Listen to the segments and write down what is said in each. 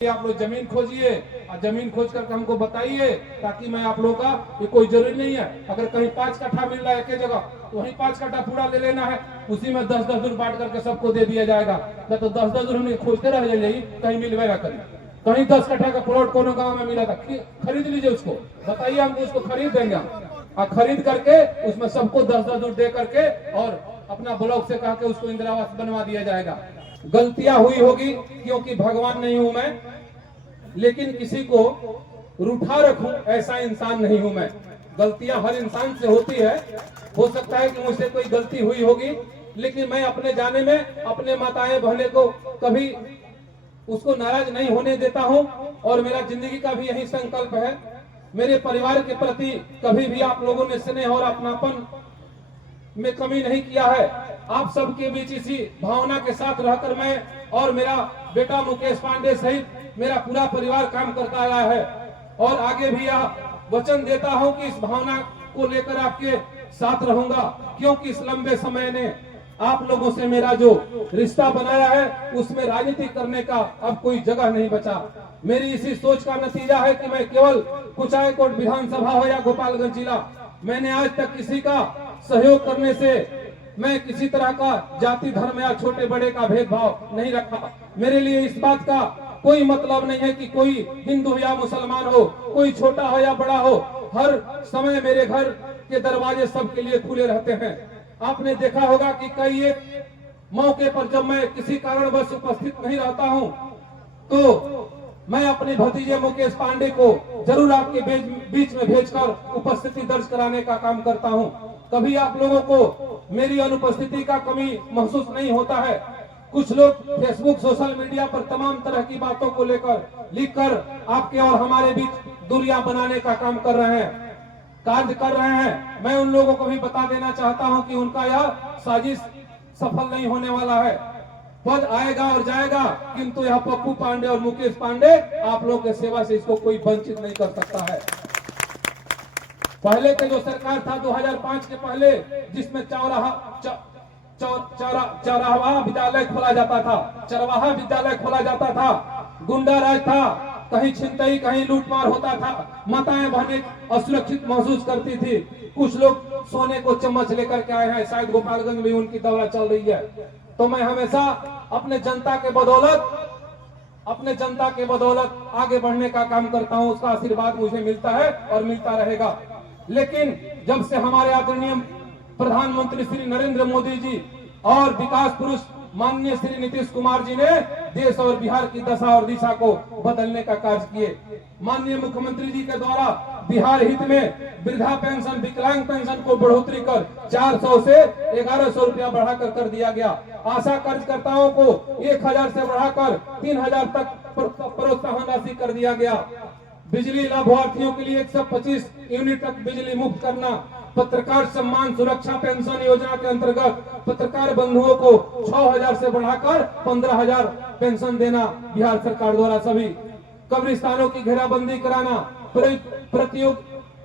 आप लोग जमीन खोजिए और जमीन खोज करके हमको बताइए, ताकि मैं आप लोगों का, ये कोई जरूरी नहीं है अगर कहीं 5 कट्ठा मिल रहा है एक जगह तो वहीं 5 कट्ठा पूरा ले लेना है, उसी में 10-10 दूर बांट करके सबको दे दिया जाएगा। तो 10-10 दूर हमने खोजते रह जाइए, कहीं मिलवे ना करें। कहीं 10 कट्ठा का प्लॉट कोनो गाँव में मिला था, खरीद लीजिए उसको, बताइए हम उसको खरीद देंगे और खरीद करके उसमें सबको 10-10 दूर दे करके और अपना ब्लॉक से कहा के उसको इंदिरा आवास बनवा दिया जाएगा। गलतियां हुई होगी क्योंकि भगवान नहीं हूं मैं, लेकिन किसी को रूठा रखूं ऐसा इंसान नहीं हूं मैं। गलतियां हर इंसान से होती है, हो सकता है कि मुझसे कोई गलती हुई होगी, लेकिन मैं अपने जाने में अपने माताएं बहने को कभी उसको नाराज नहीं होने देता हूं। और मेरा जिंदगी का भी यही संकल्प है, मेरे परिवार के प्रति कभी भी आप लोगों ने स्नेह और अपनापन में कमी नहीं किया है। आप सबके बीच इसी भावना के साथ रहकर मैं और मेरा बेटा मुकेश पांडे सहित मेरा पूरा परिवार काम करता आया है और आगे भी वचन देता हूं कि इस भावना को लेकर आपके साथ रहूंगा, क्योंकि इस लंबे समय ने आप लोगों से मेरा जो रिश्ता बनाया है उसमें राजनीति करने का अब कोई जगह नहीं बचा। मेरी इसी सोच का नतीजा है कि मैं केवल कुचायकोट विधानसभा हो या गोपालगंज जिला, मैंने आज तक किसी का सहयोग करने से मैं किसी तरह का जाति धर्म या छोटे बड़े का भेदभाव नहीं रखा। मेरे लिए इस बात का कोई मतलब नहीं है कि कोई हिंदू या मुसलमान हो, कोई छोटा हो या बड़ा हो, हर समय मेरे घर के दरवाजे सबके लिए खुले रहते हैं। आपने देखा होगा कि कई एक मौके पर जब मैं किसी कारणवश उपस्थित नहीं रहता हूं तो मैं अपने भतीजे मुकेश पांडे को जरूर आपके बीच में भेजकर उपस्थिति दर्ज कराने का काम करता हूं। कभी आप लोगों को मेरी अनुपस्थिति का कमी महसूस नहीं होता है। कुछ लोग फेसबुक सोशल मीडिया पर तमाम तरह की बातों को लेकर लिखकर आपके और हमारे बीच दूरियां बनाने का काम कर रहे हैं, कार्य कर रहे हैं। मैं उन लोगों को भी बता देना चाहता हूं कि उनका यह साजिश सफल नहीं होने वाला है। पद आएगा और जाएगा, किंतु यह पप्पू पांडे और मुकेश पांडे आप लोगों के सेवा से इसको कोई वंचित नहीं कर सकता है। पहले के जो सरकार था 2005 के पहले, जिसमें चौराहा विद्यालय खोला जाता था, चरवाहा विद्यालय खोला जाता था, गुंडा राज था, कहीं छिनतई कहीं लूटमार होता था, माताएं बहनें असुरक्षित महसूस करती थी। कुछ लोग सोने को चम्मच लेकर के आए हैं, शायद गोपालगंज में उनकी दौरा चल रही है। तो मैं हमेशा अपने जनता के बदौलत आगे बढ़ने का काम करता हूं, उसका आशीर्वाद मुझे मिलता है और मिलता रहेगा। लेकिन जब से हमारे आदरणीय प्रधानमंत्री श्री नरेंद्र मोदी जी और विकास पुरुष माननीय श्री नीतीश कुमार जी ने देश और बिहार की दशा और दिशा को बदलने का कार्य किए, माननीय मुख्यमंत्री जी के द्वारा बिहार हित में वृद्धा पेंशन, विकलांग पेंशन को बढ़ोतरी कर 400 से 1100 रुपया बढ़ाकर कर दिया गया। आशा कार्यकर्ताओं को 1000 से बढ़ाकर 3000 तक प्रोत्साहन राशि कर दिया गया। बिजली लाभार्थियों के लिए 125 यूनिट तक बिजली मुफ्त करना, पत्रकार सम्मान सुरक्षा पेंशन योजना के अंतर्गत पत्रकार बंधुओं को 6000 से बढ़ाकर 15000 पेंशन देना बिहार सरकार द्वारा, सभी कब्रिस्तानों की घेराबंदी कराना,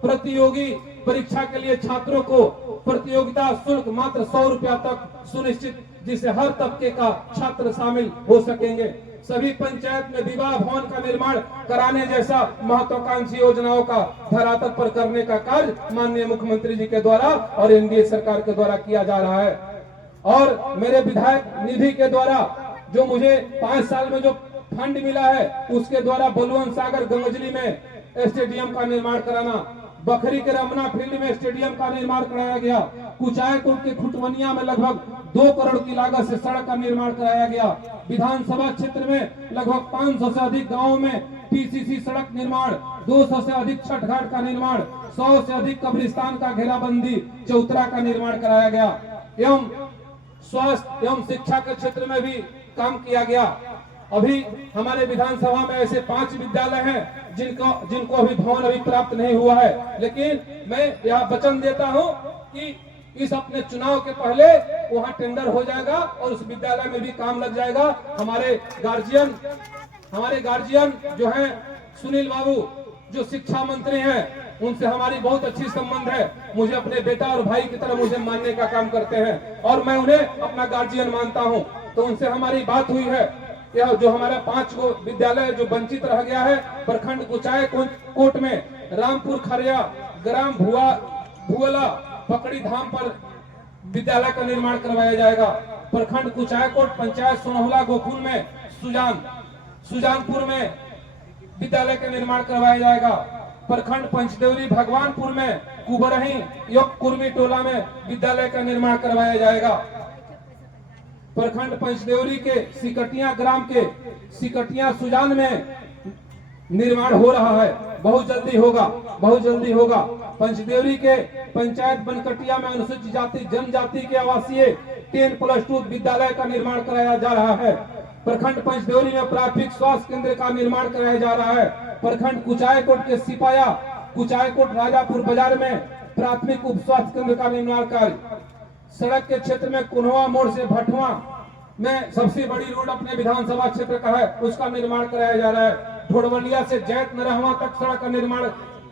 प्रतियोगी परीक्षा के लिए छात्रों को प्रतियोगिता शुल्क मात्र 100 रुपया तक सुनिश्चित, जिससे हर तबके का छात्र शामिल हो सकेंगे। सभी पंचायत में विवाह भवन का निर्माण कराने जैसा महत्वाकांक्षी योजनाओं का धरातल पर करने का कार्य माननीय मुख्यमंत्री जी के द्वारा और एनडीए सरकार के द्वारा किया जा रहा है। और मेरे विधायक निधि के द्वारा जो मुझे 5 साल में जो फंड मिला है, उसके द्वारा बलुवन सागर गंगजली में स्टेडियम का निर्माण कराना, बखरी के रमना फील्ड में स्टेडियम का निर्माण कराया गया, कुचायकोट के खुटवनिया में लगभग 2 करोड़ की लागत से सड़क का निर्माण कराया गया, विधानसभा क्षेत्र में लगभग 500 से अधिक गांवों में पीसीसी सड़क निर्माण, 200 से अधिक छठ घाट का निर्माण, 100 से अधिक कब्रिस्तान का घेराबंदी, चौतरा का निर्माण कराया गया एवं स्वास्थ्य एवं शिक्षा के क्षेत्र में भी काम किया गया। अभी हमारे विधानसभा में ऐसे 5 विद्यालय हैं जिनको अभी भवन अभी प्राप्त नहीं हुआ है, लेकिन मैं यह वचन देता हूं कि इस अपने चुनाव के पहले वहां टेंडर हो जाएगा और उस विद्यालय में भी काम लग जाएगा। हमारे गार्जियन जो हैं सुनील बाबू, जो शिक्षा मंत्री हैं, उनसे हमारी बहुत अच्छी संबंध है। मुझे अपने बेटा और भाई की तरह मुझे मानने का काम करते हैं और मैं उन्हें अपना गार्जियन मानता हूं। तो उनसे हमारी बात हुई है यह जो हमारा 5 गो विद्यालय जो वंचित रह गया है, प्रखंड कुचाय कोट में रामपुर खरिया, ग्राम भुवला, पकड़ी धाम पर विद्यालय का निर्माण करवाया जाएगा। प्रखंड कुचायकोट, पंचायत सोनहुला गोकुल में सुजानपुर में विद्यालय का निर्माण करवाया जाएगा। प्रखंड पंचदेवरी भगवानपुर में कुबरही योग कुर्मी टोला में विद्यालय का निर्माण करवाया जाएगा। प्रखंड पंचदेवरी के सिकटिया ग्राम के सिकटिया सुजान में निर्माण हो रहा है, बहुत जल्दी होगा। पंचदेवरी के पंचायत बनकटिया में अनुसूचित जाति जनजाति के आवासीय 10+2 विद्यालय का निर्माण कराया जा रहा है। प्रखंड पंचदेवरी में प्राथमिक स्वास्थ्य केंद्र का निर्माण कराया जा रहा है। प्रखंड कुचायकोट के सिपाया कुचायकोट राजापुर बाजार में प्राथमिक उप स्वास्थ्य केंद्र का निर्माण कार्य। सड़क के क्षेत्र में कुनवा मोड़ से भटवा में सबसे बड़ी रोड अपने विधानसभा क्षेत्र का है, उसका निर्माण कराया जा रहा है। ढोड़वलिया से जैत नरहवा तक सड़क का निर्माण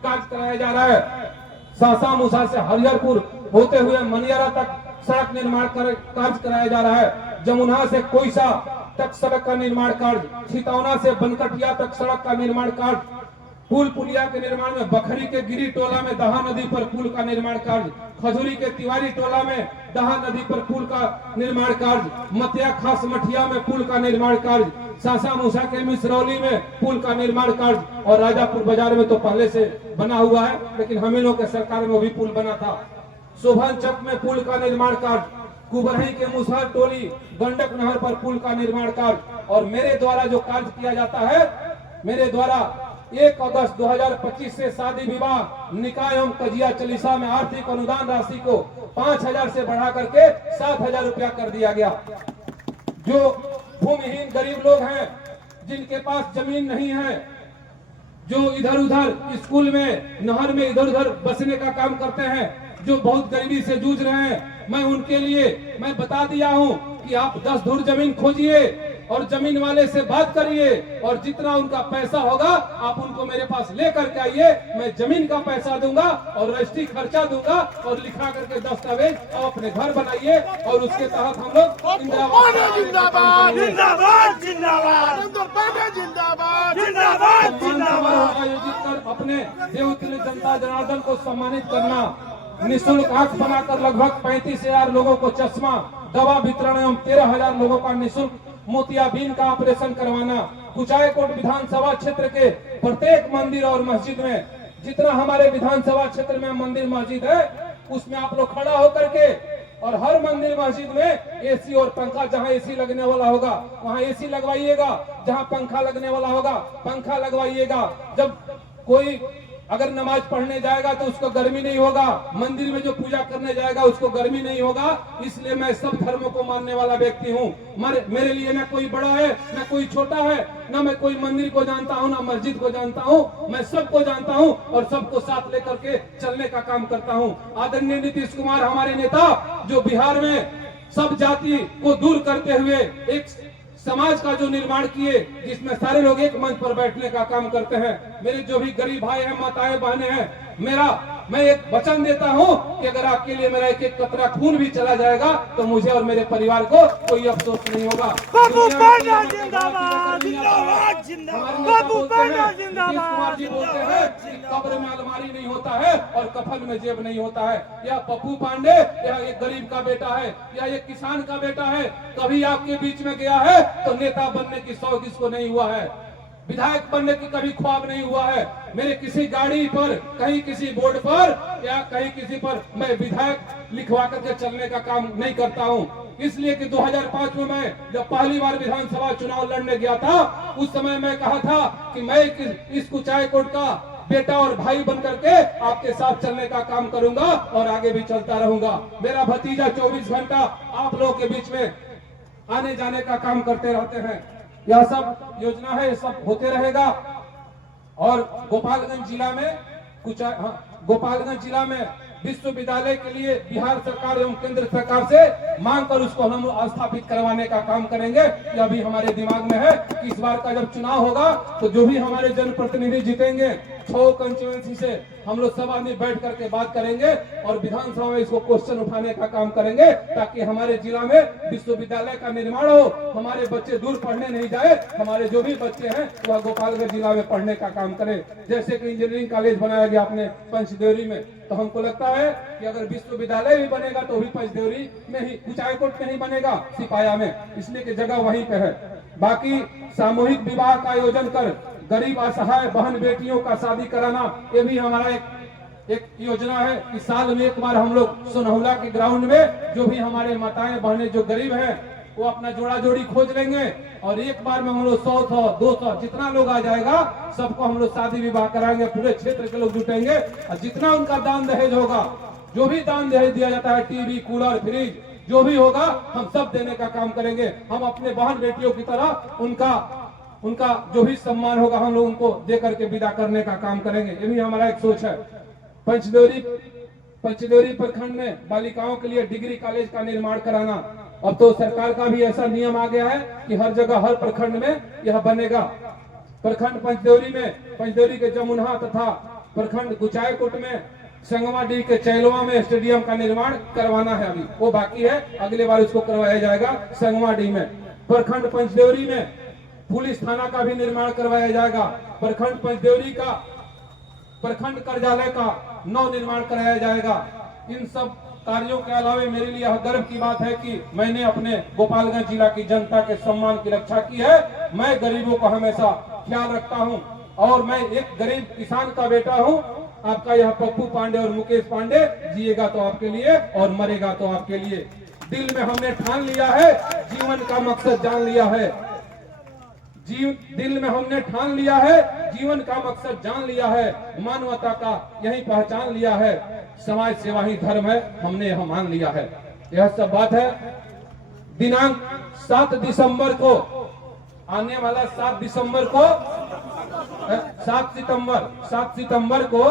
कार्य कराया जा रहा है। सासा मूसा से हरिहरपुर होते हुए मनियारा तक सड़क निर्माण कार्य कराया जा रहा है। जमुना से कोईसा तक सड़क का निर्माण कार्य, छितौना से बनकटिया तक सड़क का निर्माण कार्य। पुल पुलिया के निर्माण में बखरी के गिरी टोला में दहा नदी पर पुल का निर्माण कार्य, खजूरी के तिवारी टोला में दहा नदी पर पुल का निर्माण कार्य, मतिया खास मठिया में पुल का निर्माण कार्य, सासा मूसा के मिसरौली में पुल का निर्माण कार्य और राजापुर बाजार में तो पहले से बना हुआ है, लेकिन हम लोग के सरकार में भी पुल बना था। शोभन चक में पुल का निर्माण कार्य, कुबरही के मुसहर टोली गंडक नहर पर पुल का निर्माण कार्य। और मेरे द्वारा जो कार्य किया जाता है, मेरे द्वारा 1 अगस्त 2025 से शादी विवाह निकाय एवं कजिया चलीसा में आर्थिक अनुदान राशि को 5,000 से बढ़ा करके 7,000 रुपया कर दिया गया। जो भूमिहीन गरीब लोग हैं, जिनके पास जमीन नहीं है, जो इधर उधर स्कूल में नहर में इधर उधर बसने का काम करते हैं, जो बहुत गरीबी से जूझ रहे हैं, मैं उनके लिए मैं बता दिया हूं कि आप 10 धुर जमीन खोजिए और जमीन वाले से बात करिए और जितना उनका पैसा होगा आप उनको मेरे पास लेकर के आइए। मैं जमीन का पैसा दूंगा और रजिस्ट्री खर्चा दूंगा और लिखा करके दस्तावेज और अपने घर बनाइए और उसके तहत हम लोग आयोजित कर अपने देवतुल्य जनता जनार्दन को सम्मानित करना, निःशुल्क आंख बनाकर लगभग 35,000 लोगों को चश्मा, दवा वितरण एवं 13,000 लोगों का निःशुल्क मोतियाबिंद का ऑपरेशन करवाना। कुचायकोट विधानसभा क्षेत्र के प्रत्येक मंदिर और मस्जिद में, जितना हमारे विधानसभा क्षेत्र में मंदिर मस्जिद है, उसमें आप लोग खड़ा होकर के और हर मंदिर मस्जिद में एसी और पंखा, जहां एसी लगने वाला होगा वहां एसी लगवाइएगा, जहां पंखा लगने वाला होगा पंखा लगवाइएगा। जब कोई अगर नमाज पढ़ने जाएगा तो उसको गर्मी नहीं होगा, मंदिर में जो पूजा करने जाएगा उसको गर्मी नहीं होगा। इसलिए मैं सब धर्मों को मानने वाला व्यक्ति हूँ। मेरे लिए न कोई बड़ा है न कोई छोटा है, न मैं कोई मंदिर को जानता हूँ न मस्जिद को जानता हूँ, मैं सबको जानता हूँ और सबको साथ लेकर के चलने का काम करता हूँ। आदरणीय नीतीश कुमार हमारे नेता, जो बिहार में सब जाति को दूर करते हुए एक समाज का जो निर्माण किए, जिसमें सारे लोग एक मंच पर बैठने का काम करते हैं। मेरे जो भी गरीब भाई हैं, माताएं बहनें हैं, मैं एक वचन देता हूं कि अगर आपके लिए मेरा एक कतरा खून भी चला जाएगा तो मुझे और मेरे परिवार को कोई अफसोस नहीं होगा। कुमार जी बोलते हैं कि कब्र में अलमारी नहीं होता है और कफन में जेब नहीं होता है। यह पप्पू पांडे, यह एक गरीब का बेटा है, यह एक किसान का बेटा है, कभी आपके बीच में गया है तो नेता बनने की शौक इसको नहीं हुआ है, विधायक बनने की कभी ख्वाब नहीं हुआ है। मेरे किसी गाड़ी पर, कहीं किसी बोर्ड पर या कहीं किसी पर मैं विधायक लिखवा करके चलने का काम नहीं करता हूं। इसलिए कि 2005 में मैं जब पहली बार विधानसभा चुनाव लड़ने गया था, उस समय मैं कहा था कि मैं इस कुचायकोट का बेटा और भाई बन करके आपके साथ चलने का काम करूंगा और आगे भी चलता रहूंगा। मेरा भतीजा 24 घंटा आप लोगों के बीच में आने जाने का काम करते रहते हैं। यह सब योजना है, ये सब होते रहेगा। और गोपालगंज जिला में विश्वविद्यालय के लिए बिहार सरकार एवं केंद्र सरकार से मांग कर उसको हम स्थापित करवाने का काम करेंगे। यह भी हमारे दिमाग में है कि इस बार का जब चुनाव होगा तो जो भी हमारे जनप्रतिनिधि जीतेंगे 6 कंस्टिट्यूएंसी से हम लोग सब आदमी बैठ करके बात करेंगे और विधानसभा में इसको क्वेश्चन उठाने का काम करेंगे, ताकि हमारे जिला में विश्वविद्यालय का निर्माण हो, हमारे बच्चे दूर पढ़ने नहीं जाए, हमारे जो भी बच्चे हैं वह गोपालगंज जिला में पढ़ने का काम करें। जैसे कि इंजीनियरिंग कॉलेज बनाया गया अपने पंचदेवरी में, तो हमको लगता है कि अगर विश्वविद्यालय भी बनेगा तो भी पंचदेवरी में ही, कुचायकोट में नहीं बनेगा, सिपाया में, इसलिए कि जगह वहीं पे है। बाकी सामूहिक विवाह का आयोजन कर गरीब असहाय बहन बेटियों का शादी कराना, ये भी हमारा एक योजना है कि साल में एक बार हम लोग सोनहुला के ग्राउंड में जो भी हमारे माताएं बहनें जो गरीब हैं वो अपना जोड़ा जोड़ी खोज लेंगे और एक बार में हम लोग 100 200 जितना लोग आ जाएगा सबको हम लोग शादी विवाह कराएंगे। पूरे क्षेत्र के लोग जुटेंगे और जितना उनका दान दहेज होगा, जो भी दान दहेज दिया जाता है, टीवी कूलर फ्रिज जो भी होगा, हम सब देने का काम करेंगे। हम अपने बहन बेटियों की तरह उनका जो भी सम्मान होगा हम लोग उनको दे करके विदा करने का काम करेंगे। ये भी हमारा एक सोच है। पंचदेवरी प्रखंड में बालिकाओं के लिए डिग्री कॉलेज का निर्माण कराना, अब तो सरकार का भी ऐसा नियम आ गया है कि हर जगह हर प्रखंड में यह बनेगा। प्रखंड पंचदेवरी के जमुना तथा प्रखंड कुचायकोट में संगवाडीह के चैलवा में स्टेडियम का निर्माण करवाना है, अभी वो बाकी है, अगले बार उसको करवाया जाएगा संगवाडीह में। प्रखंड पंचदेवरी में पुलिस थाना का भी निर्माण करवाया जाएगा। प्रखंड पंचदेवरी का प्रखंड कार्यालय का नव निर्माण कराया जाएगा। इन सब कार्यों के अलावा मेरे लिए यह गर्व की बात है कि मैंने अपने गोपालगंज जिला की जनता के सम्मान की रक्षा की है। मैं गरीबों का हमेशा ख्याल रखता हूं और मैं एक गरीब किसान का बेटा हूं। आपका यह पप्पू पांडे और मुकेश पांडे जिएगा तो आपके लिए और मरेगा तो आपके लिए। दिल में हमने ठान लिया है, जीवन का मकसद जान लिया है। दिल में हमने ठान लिया है, जीवन का मकसद जान लिया है, मानवता का यही पहचान लिया है, समाज सेवा ही धर्म है, हमने यह मान लिया है। यह सब बात है। दिनांक 7 दिसंबर को, आने वाला 7 सितंबर को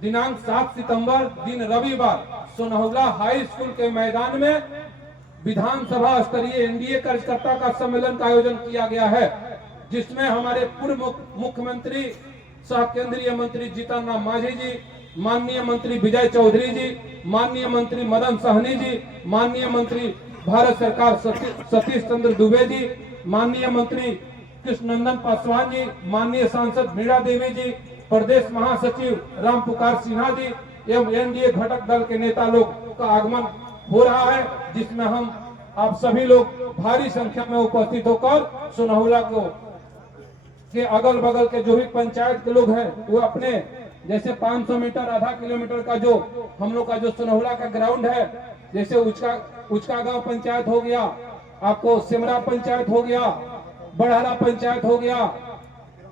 दिनांक 7 सितंबर दिन रविवार सोनहुला हाई स्कूल के मैदान में विधानसभा स्तरीय एनडीए कार्यकर्ता का सम्मेलन का आयोजन किया गया है, जिसमें हमारे पूर्व मुख्यमंत्री सह केंद्रीय मंत्री जीतन राम मांझी जी, माननीय मंत्री विजय चौधरी जी, माननीय मंत्री मदन सहनी जी, माननीय मंत्री भारत सरकार सतीश चंद्र दुबे जी, माननीय मंत्री कृष्णनंदन पासवान जी, माननीय सांसद मीरा देवी जी, प्रदेश महासचिव राम पुकार सिन्हा जी एवं एनडीए घटक दल के नेता लोग का आगमन हो रहा है, जिसमें हम आप सभी लोग भारी संख्या में उपस्थित होकर सोनहुला के अगल बगल के जो भी पंचायत के लोग हैं वो अपने जैसे 500 मीटर आधा किलोमीटर का जो हम लोग का जो सोनहुला का ग्राउंड है, जैसे उचका गांव पंचायत हो गया, आपको सिमरा पंचायत हो गया, बढ़ारा पंचायत हो गया,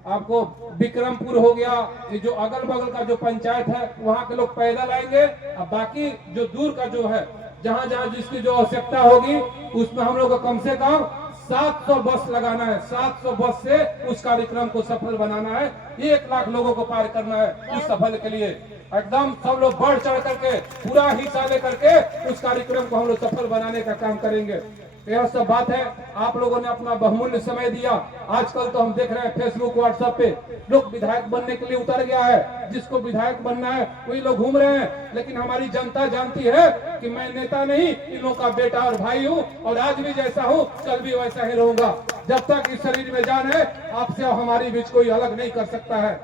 आपको विक्रमपुर हो गया, ये जो अगल बगल का जो पंचायत है वहाँ के लोग पैदल आएंगे। अब बाकी जो दूर का जो है जहाँ जहाँ जिसकी जो आवश्यकता होगी उसमें हम लोग को कम से कम 700 बस लगाना है। 700 बस से उस कार्यक्रम को सफल बनाना है। 1 लाख लोगों को पार करना है उस सफल के लिए। एकदम सब लोग बढ़ चढ़ करके पूरा हिस्सा लेकर के उस कार्यक्रम को हम लोग सफल बनाने का काम करेंगे। यह सब बात है। आप लोगों ने अपना बहुमूल्य समय दिया। आजकल तो हम देख रहे हैं फेसबुक व्हाट्सएप पे लोग विधायक बनने के लिए उतर गया है, जिसको विधायक बनना है वही लोग घूम रहे हैं। लेकिन हमारी जनता जानती है कि मैं नेता नहीं, इन लोगों का बेटा और भाई हूँ और आज भी जैसा हूँ कल भी वैसा ही रहूंगा। जब तक इस शरीर में जान है आपसे हमारी बीच कोई अलग नहीं कर सकता है।